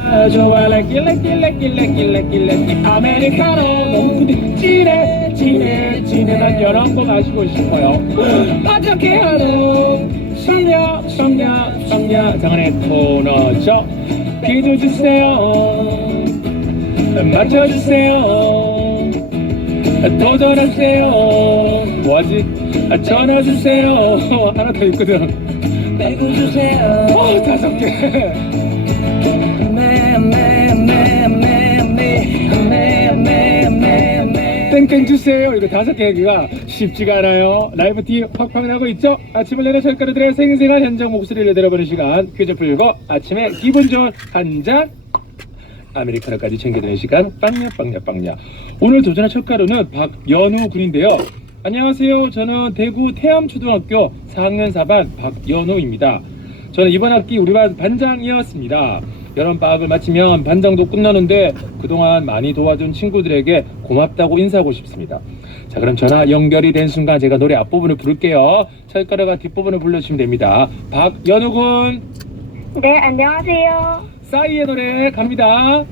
좋아 좋아 랄끼랄끼랄끼랄끼랄끼 아메리카노 너무 진해 난 이런 거 마시고 싶어요. 어떻게 하노 성녀 장안의 코너죠. 기도 주세요. 맞춰주세요. 도전하세요. 뭐하지? 전화주세요. 하나 더 있거든. 빼고 주세요. 5개. 땡땡 주세요. 이거 5개 하기가 쉽지가 않아요. 라이브 티 팍팍 나고 있죠? 아침을 내려 철가루들의 생생한 현장 목소리를 들어보는 시간. 퀴즈 풀고 아침에 기분 좋은 한 잔 아메리카노까지 챙겨드리는 시간. 빵야. 오늘 도전한 철가루는 박연우 군인데요. 안녕하세요. 저는 대구 태암초등학교 4학년 4반 박연우입니다. 저는 이번 학기 우리 반 반장이었습니다. 여름방학을 마치면 반장도 끝나는데 그동안 많이 도와준 친구들에게 고맙다고 인사하고 싶습니다. 자, 그럼 전화 연결이 된 순간 제가 노래 앞부분을 부를게요. 철가루가 뒷부분을 불러주시면 됩니다. 박연우 군. 네, 안녕하세요. 싸이의 노래 갑니다.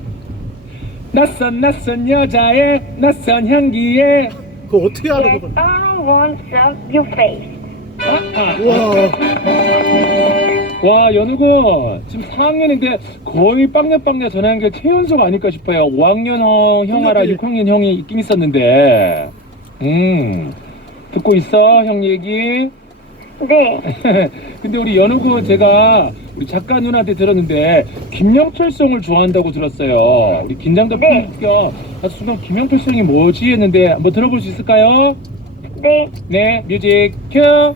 낯선 여자의 낯선 향기에. 그거 어떻게 알아? Yes, I want some your face. 와, 연우군 지금 4학년인데 거의 빵야 전화 연결 최연소가 아닐까 싶어요. 5학년 형아라 6학년 형이 있긴 있었는데. 듣고 있어 형 얘기? 네. 근데 우리 연우군 제가 우리 작가 누나한테 들었는데 김영철송을 좋아한다고 들었어요. 우리 긴장도 네. 풀 겸 순간 김영철송이 뭐지 했는데 한번 들어볼 수 있을까요? 네. 네, 뮤직 큐.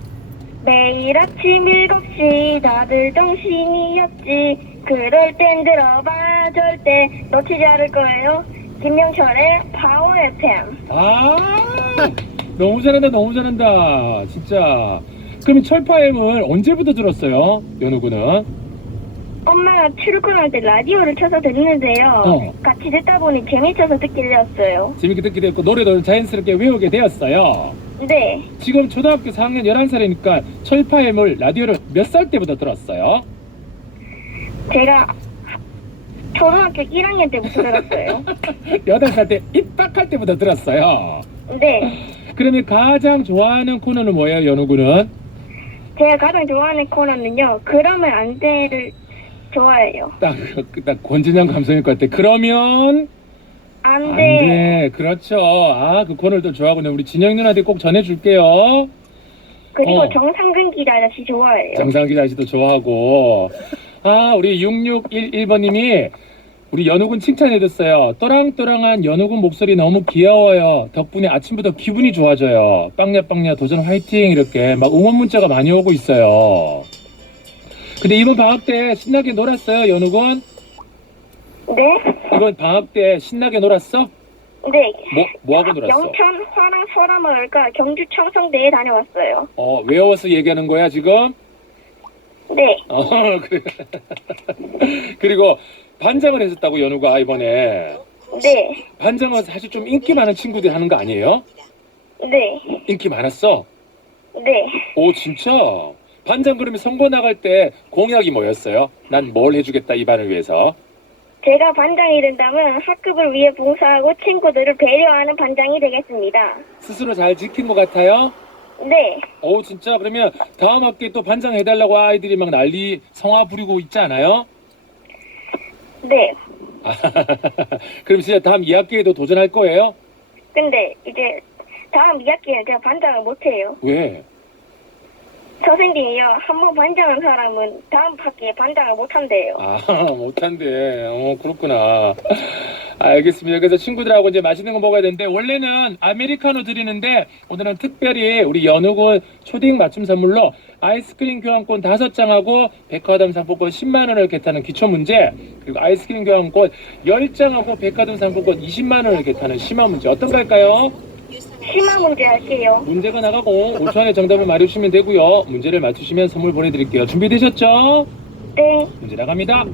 매일 아침 7시 다들 정신이었지. 그럴 땐 들어봐 절대 놓치지 않을 거예요. 김명철의 파워 FM. 아, 너무 잘한다 진짜. 그럼 철파엠을 언제부터 들었어요, 연우군은? 엄마가 출근할 때 라디오를 켜서 듣는데요. 같이 듣다 보니 재미있어서 듣게 되었어요. 재밌게 듣게 됐고 노래도 자연스럽게 외우게 되었어요. 네. 지금 초등학교 4학년 11살이니까 철파엠을 라디오를 몇 살 때부터 들었어요? 제가 초등학교 1학년 때부터 들었어요. 8살 때 입학할 때부터 들었어요. 네. 그러면 가장 좋아하는 코너는 뭐예요, 연우군은? 제가 가장 좋아하는 코너는요. 그러면 안 돼를 좋아해요. 딱 권진영 감독일 것 같아. 그러면 안 돼. 그렇죠. 아, 그 코너를 또 좋아하군요. 우리 진영 누나한테 꼭 전해줄게요. 그리고 정상근 기자 아저씨 좋아해요. 정상 기자 씨도 좋아하고. 아, 우리 6611번님이 우리 연우군 칭찬해줬어요. 또랑또랑한 연우군 목소리 너무 귀여워요. 덕분에 아침부터 기분이 좋아져요. 빵야 도전 화이팅 이렇게 막 응원 문자가 많이 오고 있어요. 근데 이번 방학 때 신나게 놀았어요, 연우군? 네? 이번 방학 때 신나게 놀았어? 네. 뭐 하고 놀았어? 영천 화랑 소라마을과 경주 청성대에 다녀왔어요. 외워서 얘기하는 거야 지금? 네. 그래. 그리고 반장을 했었다고 연우가 이번에. 네. 반장은 사실 좀 인기 많은 친구들이 하는 거 아니에요? 네. 인기 많았어? 네. 오, 진짜? 반장 그러면 선거 나갈 때 공약이 뭐였어요? 난 뭘 해주겠다 이 반을 위해서. 제가 반장이 된다면 학급을 위해 봉사하고 친구들을 배려하는 반장이 되겠습니다. 스스로 잘 지킨 것 같아요? 네. 오, 진짜? 그러면 다음 학기에 또 반장 해달라고 아이들이 막 난리 성화 부리고 있지 않아요? 네. 그럼 진짜 다음 2학기에도 도전할 거예요? 근데 이제 다음 2학기에는 제가 반장을 못해요. 왜? 선생님이요. 한 번 반장한 사람은 다음 학기에 반장을 못한대요. 못한대. 그렇구나. 알겠습니다. 그래서 친구들하고 이제 맛있는 거 먹어야 되는데 원래는 아메리카노 드리는데 오늘은 특별히 우리 연우군 초딩 맞춤 선물로 아이스크림 교환권 5장하고 백화점 상품권 10만 원을 겟하는 기초 문제, 그리고 아이스크림 교환권 10장하고 백화점 상품권 20만 원을 겟하는 심화 문제 어떤 거 할까요? 심화 문제 할게요. 문제가 나가고 5초 안에 정답을 말해주시면 되고요. 문제를 맞추시면 선물 보내드릴게요. 준비되셨죠? 네. 문제 나갑니다.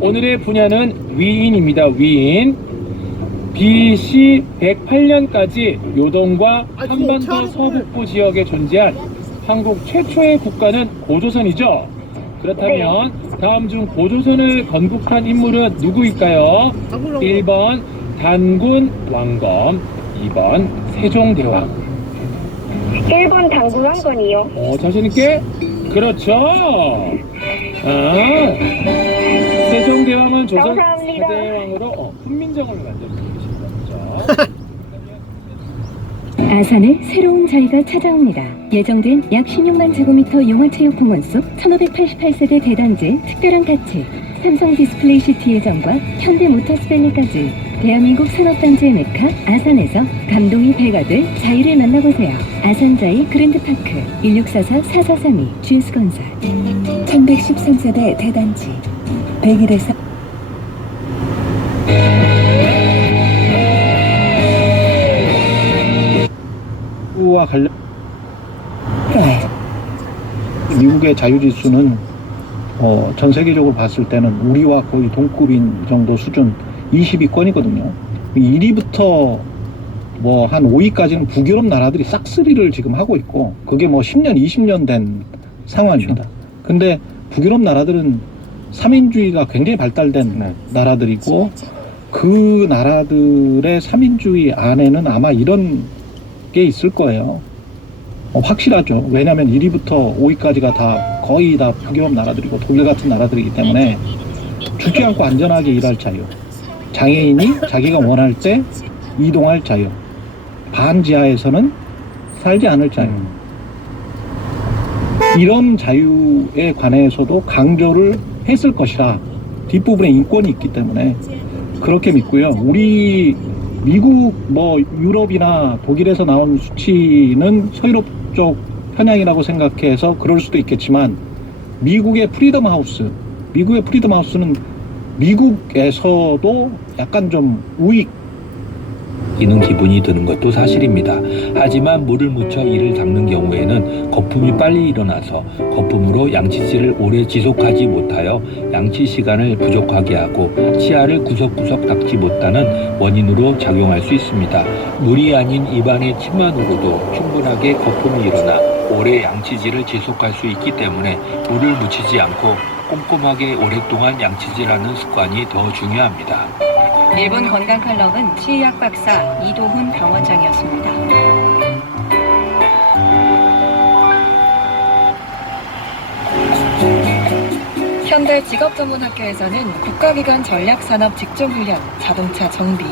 오늘의 분야는 위인입니다. 위인. BC 108년까지 요동과 한반도 서북부 지역에 존재한 한국 최초의 국가는 고조선이죠. 그렇다면 다음 중 보조선을 건국한 인물은 누구일까요? 1번 단군 왕검, 2번 세종대왕. 1번 당군 왕건이요. 자신있게? 그렇죠. 세종대왕은 조선 감사합니다. 세대왕으로 훈민정음을 만든 분이십니다. 아산에 새로운 자유가 찾아옵니다. 예정된 약 16만 제곱미터 용화체육공원 속 1588세대 대단지 특별한 가치, 삼성 디스플레이 시티 예정과 현대모터스밸리까지 대한민국 산업단지의 메카 아산에서 감동이 배가될 자유를 만나보세요. 아산자이 그랜드파크 1644-4432 GS건설 1113세대 대단지 101에서 와 관련 미국의 자유지수는 전 세계적으로 봤을 때는 우리와 거의 동급인 정도 수준 20위권이거든요. 1위부터 뭐 한 5위까지는 북유럽 나라들이 싹쓸이를 지금 하고 있고 그게 뭐 10년, 20년 된 상황입니다. 근데 북유럽 나라들은 삼인주의가 굉장히 발달된 나라들이고 그 나라들의 삼인주의 안에는 아마 이런 게 있을 거예요. 확실하죠. 왜냐하면 1위부터 5위까지가 다 거의 다 북유럽 나라들이고 독일 같은 나라들이기 때문에 죽지 않고 안전하게 일할 자유, 장애인이 자기가 원할 때 이동할 자유, 반지하에서는 살지 않을 자유, 이런 자유에 관해서도 강조를 했을 것이라 뒷부분에 인권이 있기 때문에 그렇게 믿고요. 우리 미국 뭐 유럽이나 독일에서 나온 수치는 서유럽 쪽 편향이라고 생각해서 그럴 수도 있겠지만 미국의 프리덤 하우스는 미국에서도 약간 좀 우익 이는 기분이 드는 것도 사실입니다. 하지만 물을 묻혀 이를 닦는 경우에는 거품이 빨리 일어나서 거품으로 양치질을 오래 지속하지 못하여 양치 시간을 부족하게 하고 치아를 구석구석 닦지 못하는 원인으로 작용할 수 있습니다. 물이 아닌 입안의 침만으로도 충분하게 거품이 일어나 오래 양치질을 지속할 수 있기 때문에 물을 묻히지 않고 꼼꼼하게 오랫동안 양치질하는 습관이 더 중요합니다. 일본 건강 칼럼은 치의학 박사 이도훈 병원장이었습니다. 현대 직업전문학교에서는 국가기관 전략산업 직종훈련, 자동차 정비,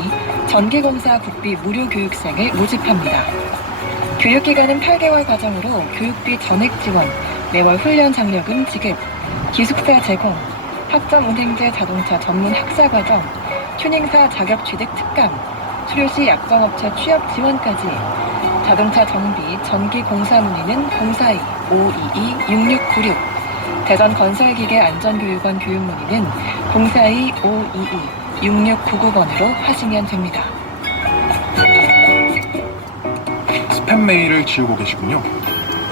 전기공사 국비 무료 교육생을 모집합니다. 교육기간은 8개월 과정으로 교육비 전액 지원, 매월 훈련 장려금 지급, 기숙사 제공, 학점 운행제 자동차 전문 학사과정, 튜닝사 자격 취득 특강, 수료시 약정업체 취업 지원까지 자동차 정비, 전기 공사 문의는 042-522-6696, 대전 건설기계 안전교육원 교육 문의는 042-522-6699번으로 하시면 됩니다. 스팸 메일을 지우고 계시군요.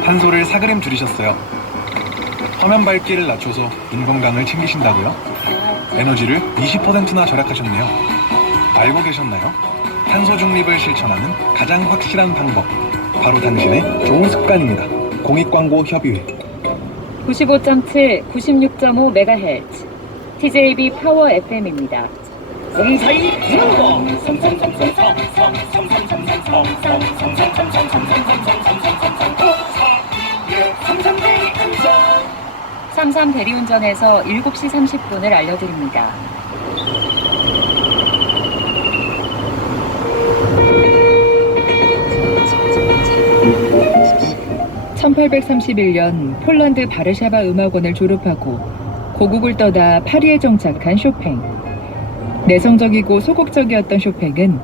탄소를 4g 줄이셨어요. 화면 밝기를 낮춰서 눈 건강을 챙기신다고요? 에너지를 20%나 절약하셨네요. 알고 계셨나요? 탄소 중립을 실천하는 가장 확실한 방법, 바로 당신의 좋은 습관입니다. 공익광고협의회 95.7, 96.5MHz TJB 파워 FM입니다. 삼삼 대리운전에서 7시 30분을 알려드립니다. (1831년) 폴란드 바르샤바 음악원을 졸업하고 고국을 떠나 파리에 정착한 쇼팽. 내성적이고 소극적이었던 쇼팽은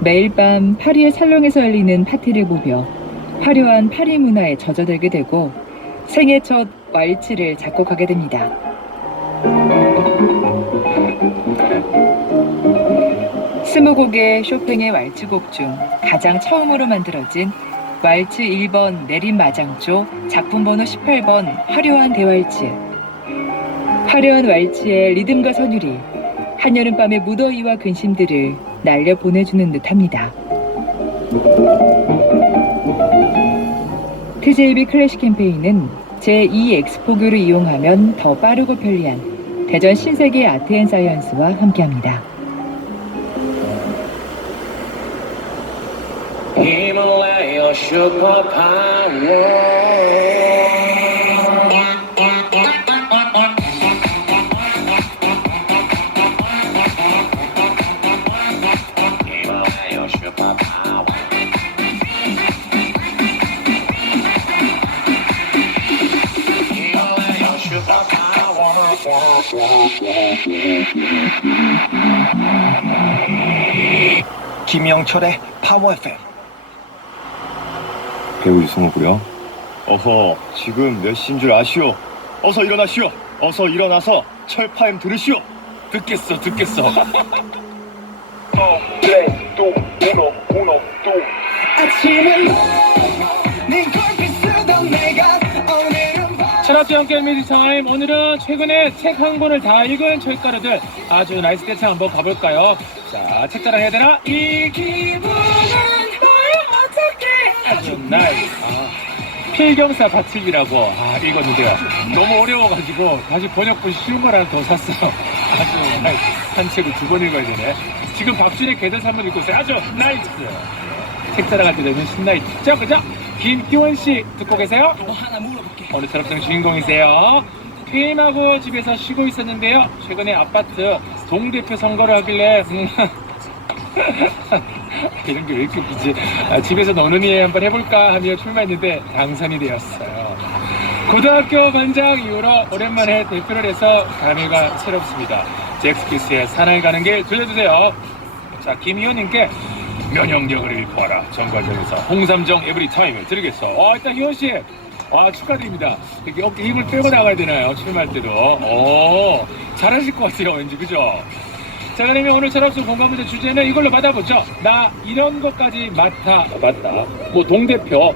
매일 밤 파리의 살롱에서 열리는 파티를 보며 화려한 파리 문화에 젖어들게 되고 생애 첫 왈츠를 작곡하게 됩니다. 스무 곡의 쇼팽의 왈츠곡 중 가장 처음으로 만들어진 왈츠 1번 내림마장조 작품 번호 18번 화려한 대왈츠. 화려한 왈츠의 리듬과 선율이 한여름밤의 무더위와 근심들을 날려 보내주는 듯합니다. TJB 클래식 캠페인은 제2 엑스포교를 이용하면 더 빠르고 편리한 대전 신세계 아트앤사이언스와 함께합니다. 힘을 내요 슈퍼파워. 김영철의 파워 FM. 배우 유승호고요. 어허, 지금 몇 시인 줄 아시오? 어서 일어나시오. 어서 일어나서 철파엠 들으시오. 듣겠어. 철학과 함께 미드 타임. 오늘은 최근에 책 한 권을 다 읽은 철가루들 아주 나이스 대창 한번 가볼까요? 자, 책 자랑 해야 되나? 이 기분은 뭘 어떻게 아주 나이스. 필경사 가칠기라고 읽었는데요. 너무 어려워가지고 다시 번역본 쉬운 걸 하나 더 샀어요. 아주 나이스. 한 책을 2번 읽어야 되네. 지금 박준의 계단 3번 읽고 있어요. 아주 나이스. 책 자랑할 때 되면 신나있죠, 그죠? 김기원 씨 듣고 계세요? 오늘 철학장 주인공이세요. 퇴임하고 집에서 쉬고 있었는데요. 최근에 아파트 동대표 선거를 하길래 이런 게 왜 이렇게 웃기지? 집에서 노는 일 한번 해볼까 하며 출마했는데 당선이 되었어요. 고등학교 반장 이후로 오랜만에 대표를 해서 감회가 새롭습니다. 잭스키스의 사나이 가는 길 들려주세요. 자, 김희원님께 면역력을 잃고하라 전 과정에서 홍삼정 에브리타임을 드리겠어. 일단 희원씨 축하드립니다. 이렇게 어깨 힘을 빼고 나가야 되나요? 출마할 때도. 잘하실 것 같아요, 왠지, 그죠? 자, 그러면 오늘 철학수 공감 문제 주제는 이걸로 받아보죠. 나 이런 것까지 맞다. 뭐 동대표,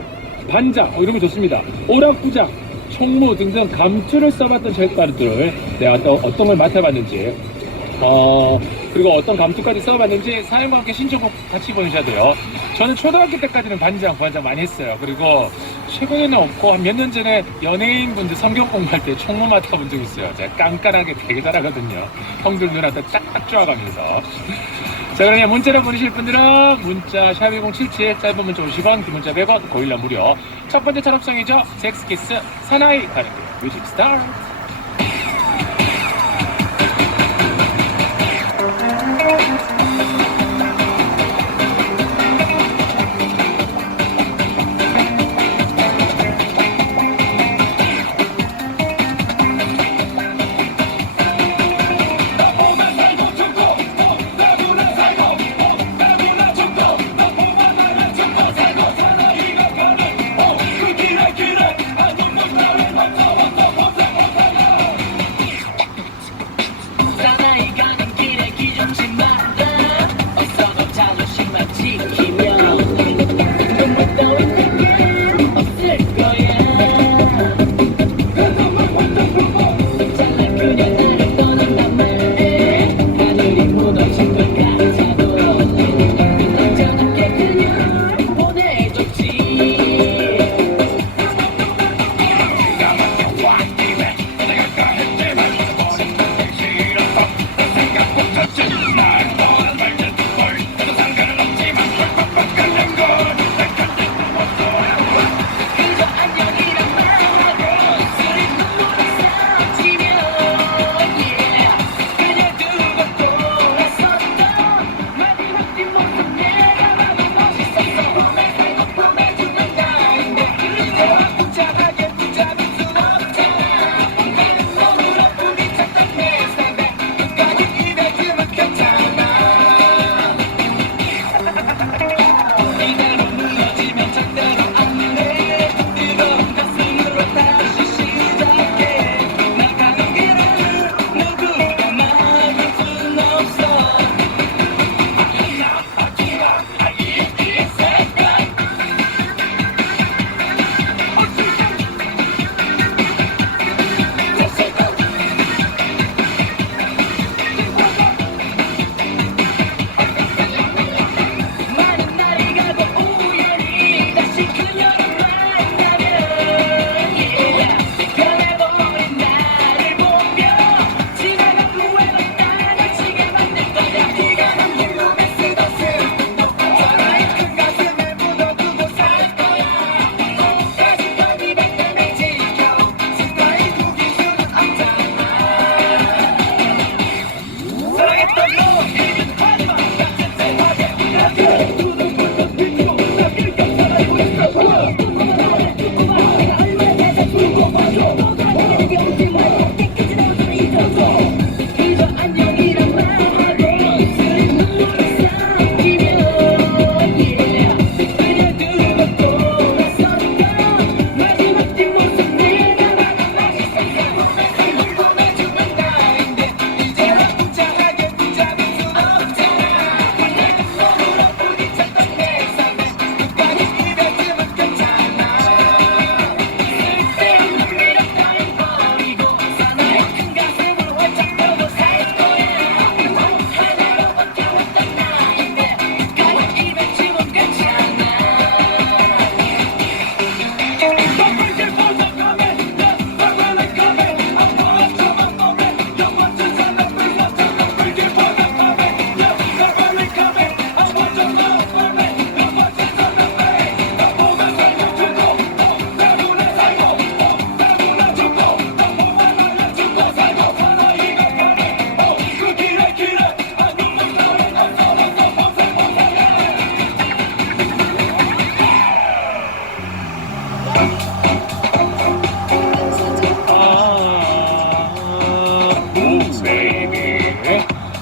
반장 이런 거 좋습니다. 오락부장, 총무 등등 감투를 써봤던 철가루들을 내가 어떤 걸 맡아봤는지 그리고 어떤 감투까지 써봤는지 사연과 함께 신청곡 같이 보내셔야 돼요. 저는 초등학교 때까지는 반장, 부반장 많이 했어요. 그리고 최근에는 없고 한 몇 년 전에 연예인분들 성경 공부할 때 총무 맡아본 적 있어요. 제가 깐깐하게 되게 잘하거든요. 형들 누나한테 딱 좋아가면서. 자, 그러면 문자로 보내실 분들은 문자 샵1077 짧은 문자 50원, 긴 문자 100원, 고일라 무료. 첫 번째 찬업성이죠. 잭스키스 사나이 가는 길 뮤직 스타트.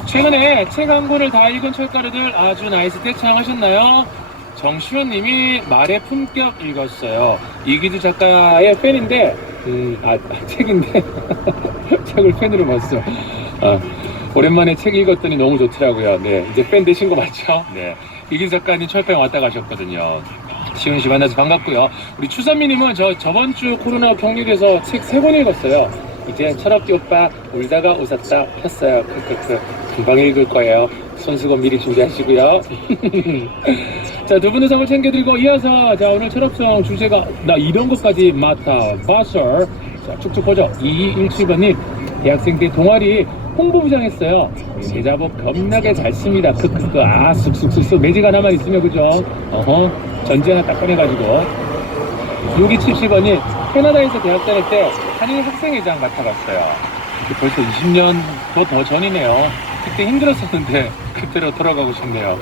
최근에 책 한 권을 다 읽은 철가루들 아주 나이스 대창하셨나요? 정시원님이 말의 품격 읽었어요. 이기주 작가의 팬인데, 책인데 책을 팬으로 봤어. 오랜만에 책 읽었더니 너무 좋더라고요. 네, 이제 팬 되신 거 맞죠? 네, 이기주 작가님 철평 왔다 가셨거든요. 시훈 씨 만나서 반갑고요. 우리 추선미님은 저번 주 코로나 격리돼서 책 3권 읽었어요. 이제 철없기 오빠 울다가 웃었다 폈어요. 금방 읽을 거예요. 손수건 미리 준비하시고요. 자, 두 분의 상을 챙겨드리고 이어서 자, 오늘 철업성 주제가 나 이런 것까지 맡아봤어. 자, 쭉쭉 보죠. 2217번님 대학생 때 동아리 홍보부장 했어요. 계좌복 겁나게 잘 씁니다. 쑥쑥쑥쑥 매직 하나만 있으면 그죠? 전제 하나 딱 꺼내가지고. 6277번님 캐나다에서 대학 다닐 때 한일 학생회장 맡아봤어요. 벌써 20년 더 전이네요. 그때 힘들었었는데 그때로 돌아가고 싶네요.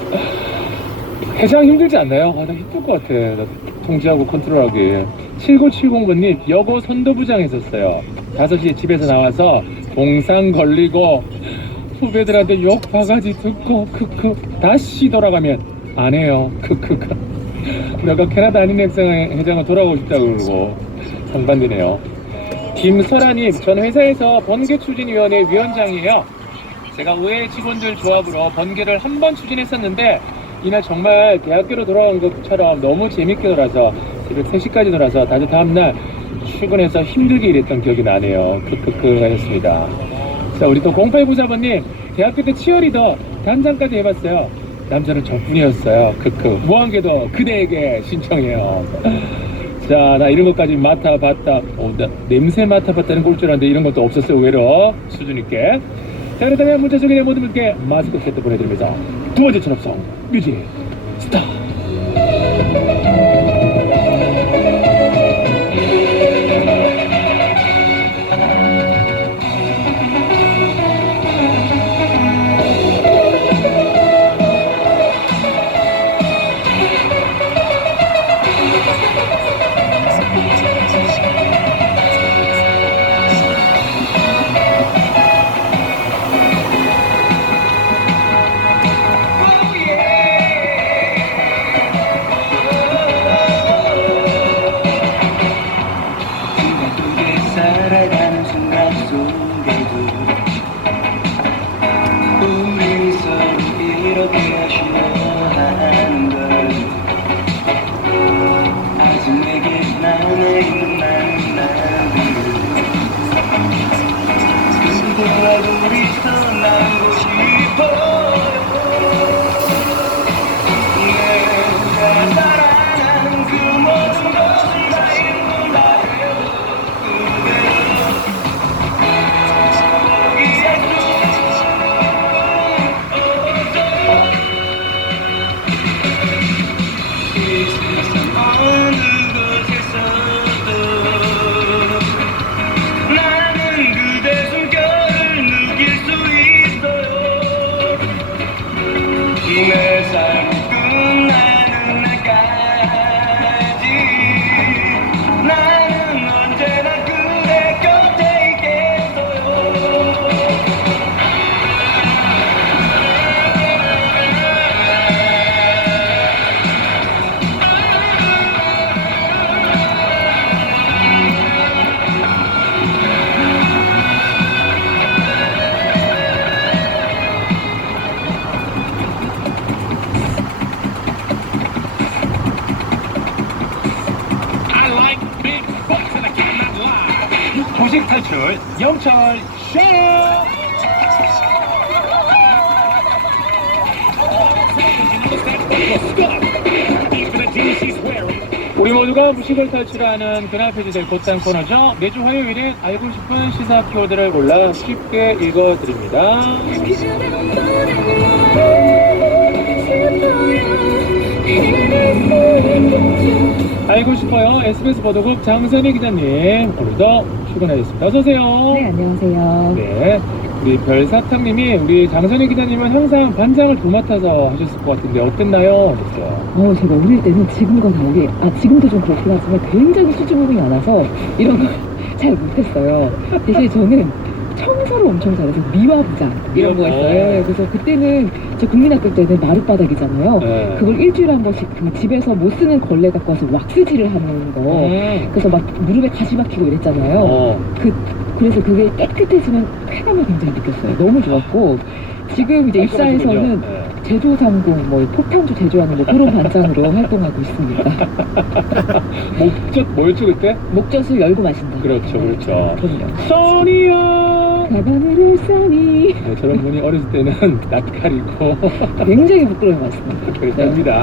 회장 힘들지 않나요? 나 힘들 것 같아. 나 통제하고 컨트롤하기. 7970번님 여고 선도부장 했었어요. 5시에 집에서 나와서 동상 걸리고 후배들한테 욕 바가지 듣고 다시 돌아가면 안 해요. 내가 캐나다 한인 학생회장은 돌아가고 싶다고 그러고 상반되네요. 김설아님 전 회사에서 번개추진위원회 위원장이에요. 제가 의회 직원들 조합으로 번개를 한 번 추진했었는데 이날 정말 대학교로 돌아온 것처럼 너무 재밌게 놀아서 새벽 3시까지 놀아서 다들 다음날 출근해서 힘들게 일했던 기억이 나네요. 하셨습니다. 자, 우리 또 0894번님 대학교 때 치어리더 단장까지 해봤어요. 남자는 저뿐이었어요. 무한궤도 그대에게 신청해요. 자, 나 이런 것까지 맡아봤다. 나 냄새 맡아봤다는 꼴 줄 알았는데 이런 것도 없었어요. 의외로 수준 있게. 자, 그렇다면 문자 소개된 모든 분께 마스크 세트 보내드리면서 두 번째 철업성 뮤직 스타트. 살아가는 순간 속에도 우리 서로 이렇게 하시려 하는 걸 아직 내게 남아있는 많은 날들 그대와 둘이서 나누고 싶어요. 내가 사랑하는 그 모든 것을 다 잃고 말해요. 어느 곳에서도 나는 그대 숨결을 느낄 수 있어요. 철샤. 우리 모두가 무식을 탈출하는 그날 폐지될 곧장 코너죠. 매주 화요일엔 알고 싶은 시사 키워드를 골라 쉽게 읽어드립니다. 알고 싶어요. SBS 보도국 장선희 기자님, 오늘도 출근하셨습니다. 어서 오세요. 네, 안녕하세요. 네, 우리 별사탕님이 우리 장선희 기자님은 항상 반장을 도맡아서 하셨을 것 같은데 어땠나요? 그랬어요. 제가 어릴 때는 지금과 달리, 지금도 좀 그렇긴 하지만 굉장히 수줍음이 많아서 이런 걸 잘 못했어요. 대신 저는 청소를 엄청 잘해서 미화부장 이런 거 했어요. 그래서 그때는 저 국민학교 때는 마룻바닥이잖아요. 네. 그걸 일주일에 한 번씩 그 집에서 못 쓰는 걸레 갖고 와서 왁스질을 하는 거. 그래서 막 무릎에 가시 박히고 이랬잖아요. 그래서 그게 깨끗해지면 쾌감을 굉장히 느꼈어요. 너무 좋았고 지금 이제 입사에서는 제조상공, 폭탄주 제조하는 그런 반장으로 활동하고 있습니다. 목젖 뭐였죠 그때? 목젖을 열고 마신다. 그렇죠, 그렇죠. 그럼요. 써니야. 가방을 싸니. 네, 저런 분이 어렸을 때는 낯가리고 굉장히 부끄러워 맞습니다. 그렇답니다.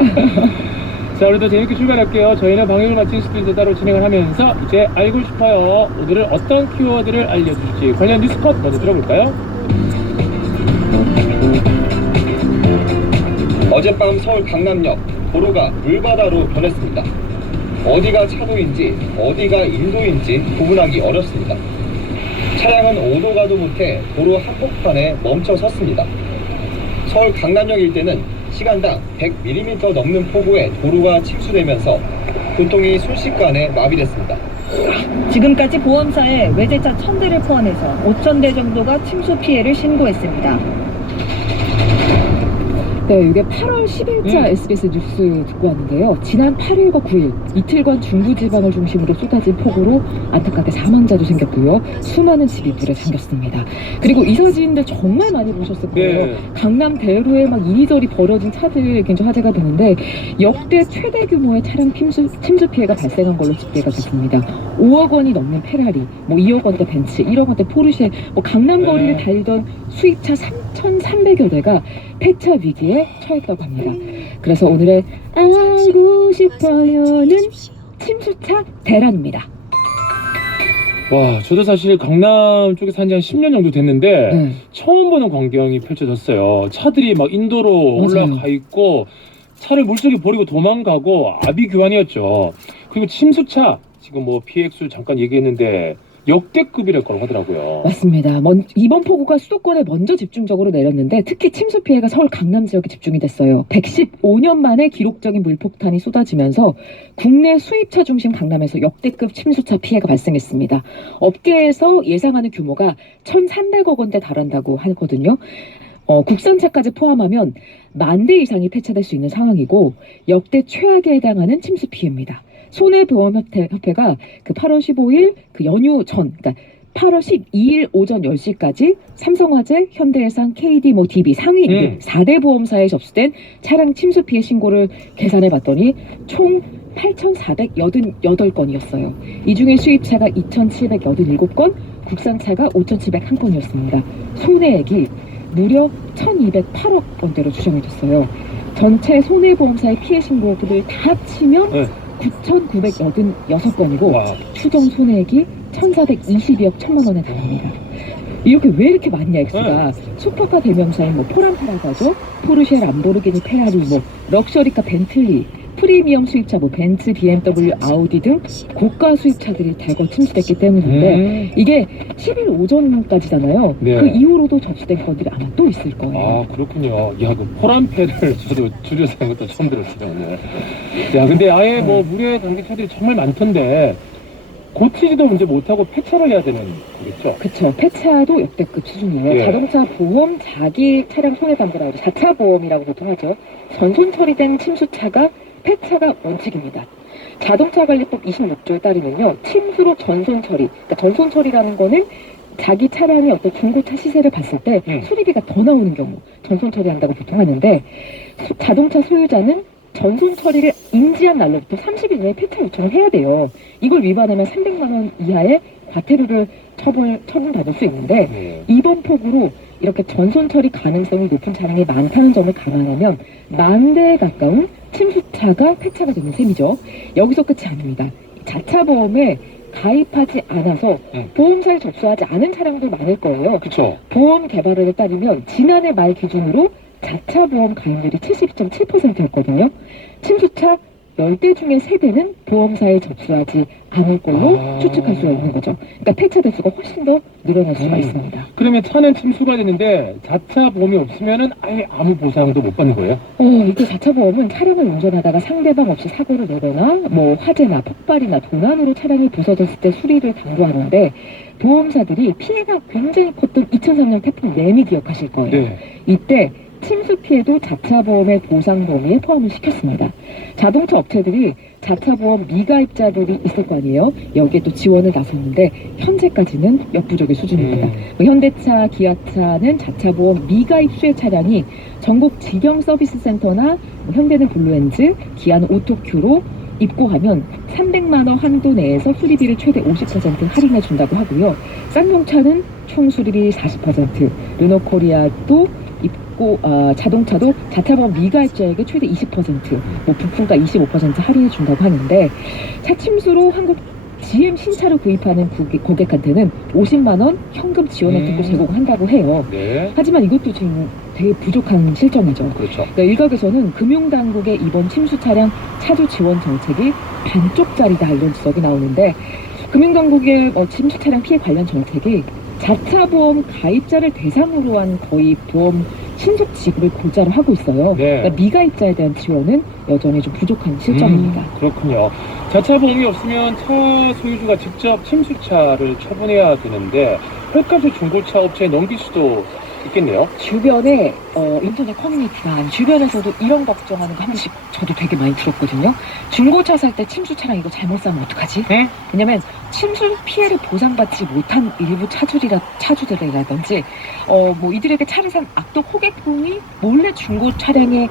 자, 오늘도 재밌게 출발할게요. 저희는 방송을 마친 스튜디오 따로 진행을 하면서 이제 알고 싶어요. 오늘은 어떤 키워드를 알려주실지 관련 뉴스 컷 먼저 들어볼까요? 어젯밤 서울 강남역 도로가 물바다로 변했습니다. 어디가 차도인지 어디가 인도인지 구분하기 어렵습니다. 차량은 오도 가도 못해 도로 한복판에 멈춰 섰습니다. 서울 강남역 일대는 시간당 100mm 넘는 폭우에 도로가 침수되면서 교통이 순식간에 마비됐습니다. 지금까지 보험사에 외제차 1000대를 포함해서 5000대 정도가 침수 피해를 신고했습니다. 네, 이게 8월 10일자 SBS 뉴스 듣고 왔는데요. 지난 8일과 9일 이틀간 중부지방을 중심으로 쏟아진 폭우로 안타깝게 사망자도 생겼고요. 수많은 집이 물에 잠겼습니다. 그리고 이 사진들 정말 많이 보셨을 거예요. 네. 강남 대로에 막 이리저리 벌어진 차들 굉장히 화제가 되는데 역대 최대 규모의 차량 침수 피해가 발생한 걸로 집계가 됐습니다. 5억 원이 넘는 페라리, 2억 원대 벤츠, 1억 원대 포르쉐, 강남 거리를 달리던 수입차 3,300여 대가 폐차 위기에 처했다고 합니다. 그래서 오늘의 알고 싶어요는 침수차 대란입니다. 와, 저도 사실 강남 쪽에 산 지 한 10년 정도 됐는데 처음 보는 광경이 펼쳐졌어요. 차들이 막 인도로 올라가 있고 차를 물속에 버리고 도망가고 아비규환이었죠. 그리고 침수차 지금 피해 액수 잠깐 얘기했는데 역대급이랄 거라고 하더라고요. 맞습니다. 이번 폭우가 수도권에 먼저 집중적으로 내렸는데 특히 침수 피해가 서울 강남 지역에 집중이 됐어요. 115년 만에 기록적인 물폭탄이 쏟아지면서 국내 수입차 중심 강남에서 역대급 침수차 피해가 발생했습니다. 업계에서 예상하는 규모가 1,300억 원대 달한다고 하거든요. 국산차까지 포함하면 10,000대 이상이 폐차될 수 있는 상황이고 역대 최악에 해당하는 침수 피해입니다. 손해보험협회가 그 8월 15일 그 연휴 전, 그러니까 8월 12일 오전 10시까지 삼성화재, 현대해상, KD, DB 상위 4대 보험사에 접수된 차량 침수 피해 신고를 계산해 봤더니 총 8,488건이었어요. 이 중에 수입차가 2,787건, 국산차가 5,701건이었습니다. 손해액이 무려 1,208억 원대로 추정이 됐어요. 전체 손해보험사의 피해 신고를 다 합치면 9,986건이고 추정 손해액이 1,422억 1,000만 원에 달합니다. 이렇게 왜 이렇게 많냐 액수가. 슈퍼카 대명사인 포란파라고 하죠. 포르쉐, 람보르기니, 페라리, 럭셔리카 벤틀리, 프리미엄 수입차 벤츠, BMW, 아우디 등 고가 수입차들이 대거 침수됐기 때문인데 이게 10일 오전까지잖아요. 네. 그 이후로도 접수된 건들이 아마 또 있을 거예요. 아, 그렇군요. 야, 그 포란패를 저도 줄여서 한 것도 처음 들었어요, 오늘. 야, 근데 아예 물에 담긴 차들이 정말 많던데 고치지도 이제 못하고 폐차를 해야 되는 거겠죠? 그렇죠. 폐차도 역대급 수준이에요. 예. 자동차 보험, 자기 차량 손해담보라고 하죠. 자차 보험이라고 보통 하죠. 전손 처리된 침수차가 폐차가 원칙입니다. 자동차관리법 26조에 따르면요, 침수로 전손 처리, 그러니까 전손 처리라는 거는 자기 차량이 어떤 중고차 시세를 봤을 때 수리비가 더 나오는 경우 전손 처리한다고 보통 하는데 자동차 소유자는 전손 처리를 인지한 날로부터 30일 내에 폐차 요청을 해야 돼요. 이걸 위반하면 300만 원 이하의 과태료를 처분받을 수 있는데 이번 폭우로 이렇게 전손 처리 가능성이 높은 차량이 많다는 점을 감안하면 10,000대에 가까운 침수차가 폐차가 되는 셈이죠. 여기서 끝이 아닙니다. 자차 보험에 가입하지 않아서 보험사에 접수하지 않은 차량도 많을 거예요. 그렇죠. 보험 개발원에 따르면 지난해 말 기준으로 자차 보험 가입률이 72.7%였거든요. 침수차 10대 중에 3대는 보험사에 접수하지 않을 걸로 추측할 수가 있는 거죠. 그러니까 폐차 대수가 훨씬 더 늘어날 수가 있습니다. 그러면 차는 침수가 됐는데 자차 보험이 없으면은 아예 아무 보상도 못 받는 거예요? 이게 자차 보험은 차량을 운전하다가 상대방 없이 사고를 내거나 뭐 화재나 폭발이나 도난으로 차량이 부서졌을 때 수리를 당부하는데 보험사들이 피해가 굉장히 컸던 2003년 태풍 레미 기억하실 거예요. 네. 이때 침수 피해도 자차 보험의 보상 범위에 포함을 시켰습니다. 자동차 업체들이 자차 보험 미가입자들이 있을 거 아니에요. 여기에 또 지원을 나섰는데 현재까지는 역부족의 수준입니다. 현대차, 기아차는 자차 보험 미가입 수혜 차량이 전국 직영 서비스 센터나 현대는 블루엔즈, 기아는 오토큐로 입고하면 300만 원 한도 내에서 수리비를 최대 50% 할인해 준다고 하고요. 쌍용차는 총 수리비 40%, 르노코리아도 자동차도 자차보험 미가입자에게 최대 20%, 뭐 부품가 25% 할인해 준다고 하는데 차 침수로 한국 GM 신차를 구입하는 고객한테는 50만 원 현금 지원 혜택도 제공한다고 해요. 네. 하지만 이것도 지금 되게 부족한 실정이죠. 그렇죠. 그러니까 일각에서는 금융당국의 이번 침수 차량 차주 지원 정책이 반쪽짜리다 이런 지적이 나오는데 금융당국의 침수 차량 피해 관련 정책이 자차보험 가입자를 대상으로 한 거의 보험 신속 지급을 골자로 하고 있어요. 네. 그러니까 미가입자에 대한 지원은 여전히 좀 부족한 실정입니다. 그렇군요. 자차 보험이 없으면 차 소유주가 직접 침수차를 처분해야 되는데 헐값을 중고차 업체에 넘길 수도 있겠네요. 주변에 인터넷 커뮤니티나 주변에서도 이런 걱정하는 거 한 번씩 저도 되게 많이 들었거든요. 중고차 살 때 침수 차량 이거 잘못 사면 어떡하지? 응? 왜냐면 침수 피해를 보상받지 못한 일부 차주들이라든지 뭐 이들에게 차를 산 악덕 호객꾼이 몰래 중고 차량에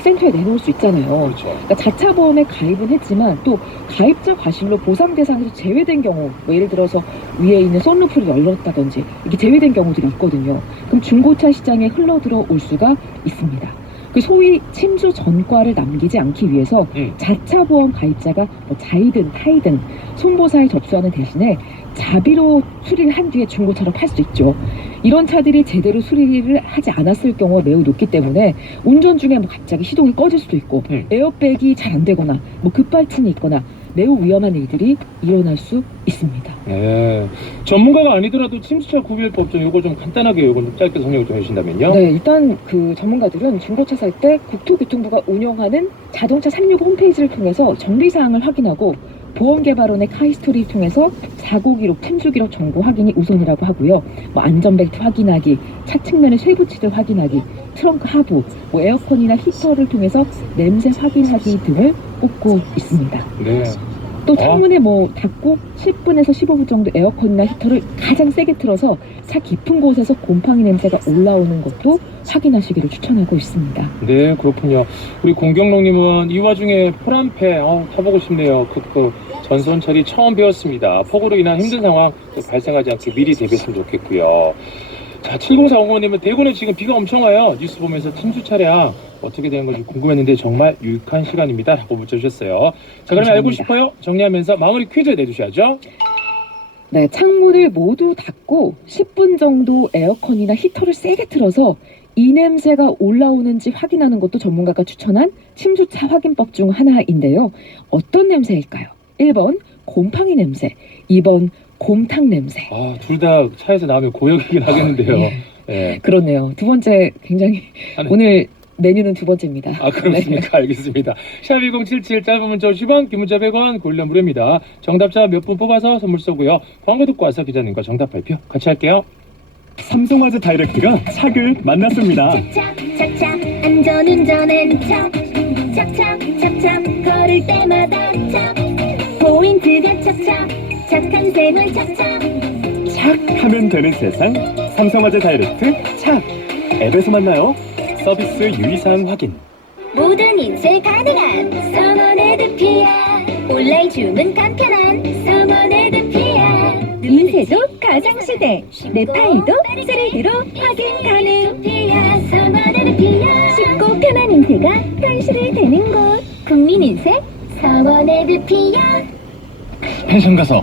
센터에 내놓을 수 있잖아요. 그렇죠. 그러니까 자차 보험에 가입은 했지만 또 가입자 과실로 보상 대상에서 제외된 경우, 뭐 예를 들어서 위에 있는 썬루프를 열렸다든지 이게 제외된 경우들이 있거든요. 그럼 중고차 시장에 흘러들어올 수가 있습니다. 그 소위 침수 전과를 남기지 않기 위해서 자차 보험 가입자가 뭐 자이든 타이든 손보사에 접수하는 대신에 자비로 수리를 한 뒤에 중고차로 팔 수 있죠. 이런 차들이 제대로 수리를 하지 않았을 경우가 매우 높기 때문에 운전 중에 뭐 갑자기 시동이 꺼질 수도 있고 에어백이 잘 안 되거나 뭐 급발진이 있거나 매우 위험한 일들이 일어날 수 있습니다. 네. 전문가가 아니더라도 침수차 구별법 좀 요거 좀 간단하게 요거 좀 짧게 설명을 좀 해주신다면요. 네, 일단 그 전문가들은 중고차 살 때 국토교통부가 운영하는 자동차 365 홈페이지를 통해서 정비사항을 확인하고 보험개발원의 카이스토리를 통해서 사고 기록, 침수 기록 정보 확인이 우선이라고 하고요. 뭐 안전벨트 확인하기, 차 측면의 쇠붙이들 확인하기, 트렁크 하부, 뭐 에어컨이나 히터를 통해서 냄새 확인하기 등을 꼽고 있습니다. 네. 또 창문에 뭐 닫고 10분에서 15분 정도 에어컨이나 히터를 가장 세게 틀어서 차 깊은 곳에서 곰팡이 냄새가 올라오는 것도 확인하시기를 추천하고 있습니다. 네, 그렇군요. 우리 공경록님은 이 와중에 포란패 타보고 싶네요. 전선 처리 처음 배웠습니다. 폭우로 인한 힘든 상황 발생하지 않게 미리 대비했으면 좋겠고요. 자, 7040님은 대구는 지금 비가 엄청 와요. 뉴스 보면서 침수 차량 어떻게 되는 건지 궁금했는데 정말 유익한 시간입니다. 라고 문자 주셨어요. 자, 그러면 알고 싶어요? 정리하면서 마무리 퀴즈 내주셔야죠. 네, 창문을 모두 닫고 10분 정도 에어컨이나 히터를 세게 틀어서 이 냄새가 올라오는지 확인하는 것도 전문가가 추천한 침수차 확인법 중 하나인데요. 어떤 냄새일까요? 1번 곰팡이 냄새, 2번 곰탕 냄새. 둘 다 차에서 나오면 고역이긴 하겠는데요. 예. 네. 그렇네요. 두 번째 굉장히 오늘 메뉴는 두 번째입니다. 그렇습니까? 네. 알겠습니다. 샵1077 짧은 문자 50원, 긴 문자 100원, 골련 무료입니다. 정답자 몇 분 뽑아서 선물 쏘고요. 광고 듣고 와서 기자님과 정답 발표 같이 할게요. 삼성화재 다이렉트가 착을 만났습니다. 착착 안전운전엔 착착 걸을 때마다 착 포인트가 착착 착한 생활 착착 착 하면 되는 세상 삼성화재 다이렉트 착 앱에서 만나요. 서비스 유의사항 확인. 모든 인쇄 가능한 서머네드피아. 온라인 주문 간편한 서머네드피아. 인쇄도 가상시대. 내 파일도 3D로 확인 가능. 쉽고 편한 인쇄가 현실이 되는 곳. 국민인쇄 서머네드피아. 펜션 가서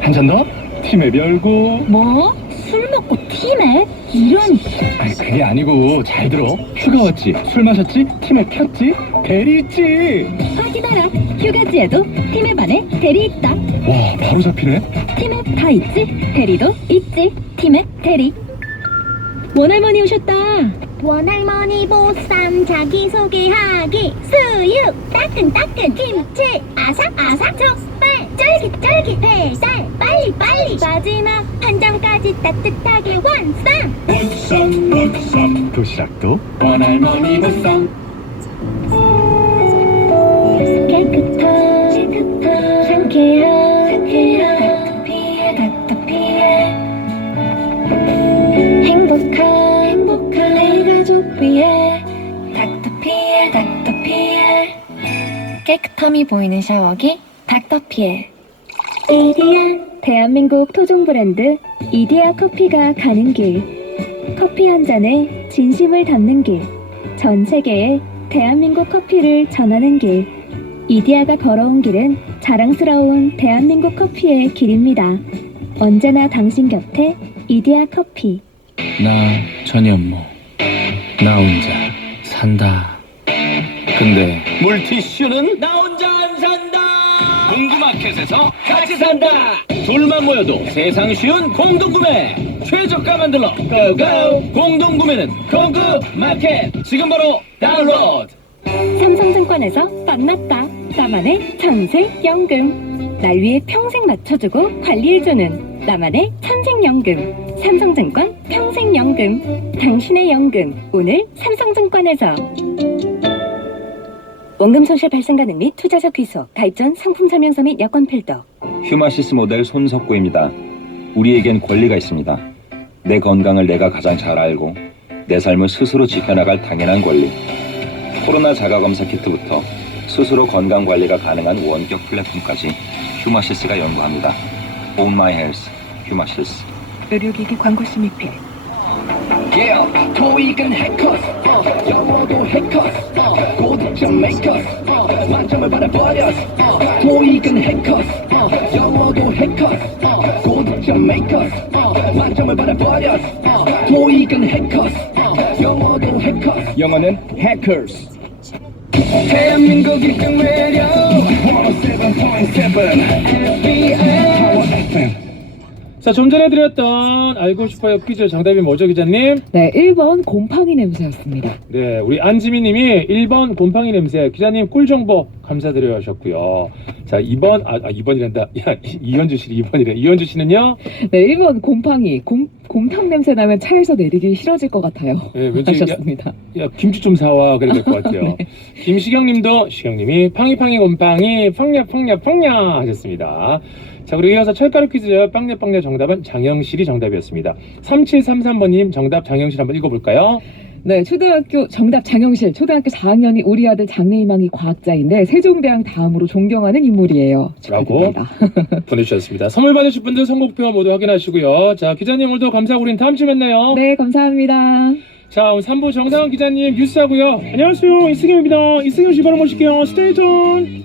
한 잔 더? 팀에 열고. 뭐? 술 먹고 팀에? 이런. 아니 그게 아니고 잘 들어. 휴가 왔지? 술 마셨지? 팀에 켰지? 대리 있지? 확인하라. 휴가지에도 팀에 반해 대리 있다. 와 바로 잡히네. 팀에 다 있지. 대리도 있지. 팀에 대리. 원할머니 오셨다. 원할머니 보쌈 자기소개하기. 수육 따끈따끈 김치 아삭아삭 족발 쫄깃쫄깃 뱃살 빨리빨리 마지막 한 점까지 따뜻하게 완성. 보쌈 도시락도 원할머니 보쌈. 깨끗한 상쾌한 닥터피에 행복한 내 가족 위에 닥터피에 깨끗함이 보이는 샤워기 닥터피에. 이디야. 대한민국 토종 브랜드 이디야 커피가 가는 길. 커피 한 잔에 진심을 담는 길. 전 세계에 대한민국 커피를 전하는 길. 이디야가 걸어온 길은 자랑스러운 대한민국 커피의 길입니다. 언제나 당신 곁에 이디야 커피. 나 전현무. 나 혼자 산다. 근데 물티슈는 나 혼자 안 산다. 공구마켓에서 같이 산다. 둘만 모여도 세상 쉬운 공동구매. 최저가 만들러 고고. 공동구매는 공구마켓. 지금 바로 다운로드. 삼성증권에서 만났다. 나만의 천생연금. 날 위해 평생 맞춰주고 관리해주는 나만의 천생연금. 삼성증권 평생연금. 당신의 연금 오늘 삼성증권에서. 원금 손실 발생 가능 및 투자자 귀속, 가입 전 상품 설명서 및 여권 필독. 휴마시스 모델 손석구입니다. 우리에겐 권리가 있습니다. 내 건강을 내가 가장 잘 알고 내 삶을 스스로 지켜나갈 당연한 권리. 코로나 자가검사 키트부터 스스로 건강관리가 가능한 원격 플랫폼까지 휴마시스가 연구합니다. Own My Health, 휴마시스. 의료기기 광고 심의필. Yeah, 토익은 해커스, 영어도 해커스, 고득점 메이커스, 만점을 받아버렸어. 토익은 해커스, 영어도 해커스, 고득점 메이커스, 만점을 받아버렸어. 토익은 해커스, 영어도 해커스. 영어는 해커스. 대한민국 1등 매력 107.7 FM. 자, 좀 전에 드렸던 알고 싶어요 퀴즈 정답이 뭐죠, 기자님? 네, 1번 곰팡이 냄새였습니다. 네, 우리 안지민님이 1번 곰팡이 냄새. 기자님 꿀 정보 감사드려요 하셨고요. 자, 2번 2번이란다. 야, 이현주 씨 2번이래. 이현주 씨는요? 네, 1번 곰팡이. 곰탕 냄새 나면 차에서 내리기 싫어질 것 같아요. 네, 왠지 하셨습니다. 야, 김치 좀 사와 그래야 될 것 같아요. 네. 김시경님도 시경님이 팡이팡이 곰팡이 펑냐 하셨습니다. 자, 그리고 이어서 철가루 퀴즈 빵냐 정답은 장영실이 정답이었습니다. 3733번님 정답 장영실 한번 읽어볼까요? 네, 초등학교 정답 장영실. 초등학교 4학년이 우리 아들 장래희망이 과학자인데 세종대왕 다음으로 존경하는 인물이에요. 라고 보내주셨습니다. 선물 받으실 분들 선곡표 모두 확인하시고요. 자, 기자님 오늘도 감사하고 우린 다음 주에 만나요. 네, 감사합니다. 자, 오늘 3부 정상훈 기자님 뉴스하고요. 안녕하세요, 이승엽입니다. 이승엽 씨 바로 모실게요. 스테이션.